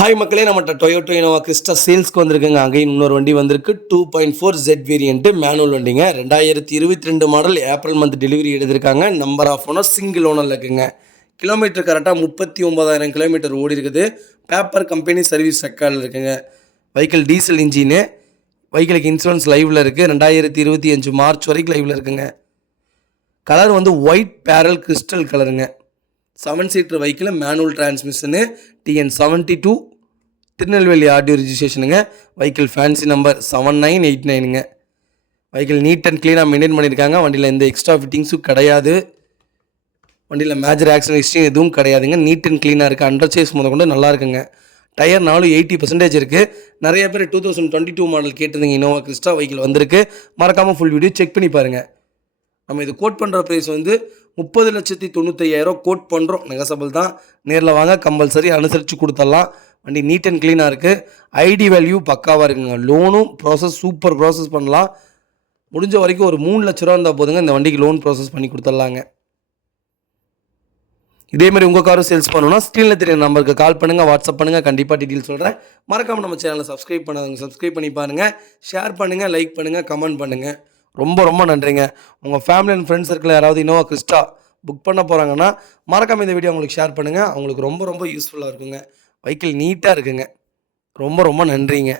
Hi மக்களே, நம்மகிட்ட Toyota Innova Crysta சேல்ஸ்க்கு வந்திருக்குங்க. அங்கேயும் இன்னொரு வண்டி வந்திருக்கு. 2.4 Z வேரியண்ட்டு மேனுவல் வண்டிங்க. 2022 மாடல் ஏப்ரல் மந்த் டெலிவரி எடுத்திருக்காங்க. நம்பர் ஆஃப் ஓனர் சிங்கிள் ஓனரில் இருக்குங்க. கிலோமீட்டர் கரெக்டாக 39,000 கிலோமீட்டர் ஓடி இருக்குது. பேப்பர் கம்பெனி சர்வீஸ் ரெக்கார்டில் இருக்குங்க. Vehicle diesel engine. வெஹிக்கிளுக்கு இன்சூரன்ஸ் லைவில் இருக்குது. 2025 மார்ச் வரைக்கும் லைவில் இருக்குங்க. கலர் வந்து ஒயிட் பேரல் கிறிஸ்டல் கலருங்க. 7 seater vehicle, manual transmission, TN72 Tirunelveli RTO ரிஜிஸ்ட்ரேஷனுங்க. வெஹிக்கிள் ஃபேன்சி நம்பர் 7989ங்க. வெஹிக்கிள் நீட் அண்ட் க்ளீனாக மெயின்டைன் பண்ணியிருக்காங்க. வண்டியில் எந்த எக்ஸ்ட்ரா ஃபிட்டிங்ஸும் கிடையாது. வண்டியில் மேஜர் ஆக்சிடென்ட் ஹிஸ்ட்ரி எதுவும் கிடையாதுங்க. நீட் அண்ட் க்ளீனாக இருக்குது. அண்டர் சேஸ் முத கொண்டு நல்லா இருக்குங்க. டயர் 80% இருக்குது. நிறைய பேர் 2022 மாடல் கேட்டிருந்தீங்க. இனோவா கிறிஸ்டா வெஹிக்கிள் வந்திருக்கு. மறக்காமல் ஃபுல் வீடியோ செக் பண்ணி பாருங்கள். நம்ம இது கோட் பண்ணுற ப்ரைஸ் வந்து 30,95,000 கோட் பண்ணுறோம். நெகசபிள் தான். நேரில் வாங்க, கம்பல்சரி அனுசரித்து கொடுத்துடலாம். வண்டி நீட் அண்ட் க்ளீனாக இருக்குது. ஐடி வேல்யூ பக்காவாக இருக்குங்க. லோனும் ப்ராசஸ் சூப்பர் ப்ராசஸ் பண்ணலாம். முடிஞ்ச வரைக்கும் ஒரு 3 லட்ச ரூபா இருந்தால் போதுங்க, இந்த வண்டிக்கு லோன் ப்ராசஸ் பண்ணி கொடுத்துடலாங்க. இதேமாதிரி உங்கள் காரும் சேல்ஸ் பண்ணணும்னா ஸ்க்ரீனில் தெரிய நம்பருக்கு கால் பண்ணுங்கள், வாட்ஸ்அப் பண்ணுங்கள். கண்டிப்பாக டீட்டெயில் சொல்கிறேன். மறக்காமல் நம்ம சேனலை சப்ஸ்கிரைப் பண்ணாதவங்க சப்ஸ்கிரைப் பண்ணி பாருங்கள். ஷேர் பண்ணுங்கள், லைக் பண்ணுங்கள், கமெண்ட் பண்ணுங்கள். ரொம்ப நன்றிங்க. உங்கள் ஃபேமிலி அண்ட் ஃப்ரெண்ட்ஸ் சர்க்கிள் யாராவது இனோவா கிறிஸ்டா புக் பண்ண போகிறாங்கன்னா மறக்காமல் இந்த வீடியோ அவங்களுக்கு ஷேர் பண்ணுங்கள். அவங்களுக்கு ரொம்ப யூஸ்ஃபுல்லாக இருக்குங்க. வெஹிக்கிள் நீட்டாக இருக்குங்க. ரொம்ப நன்றிங்க.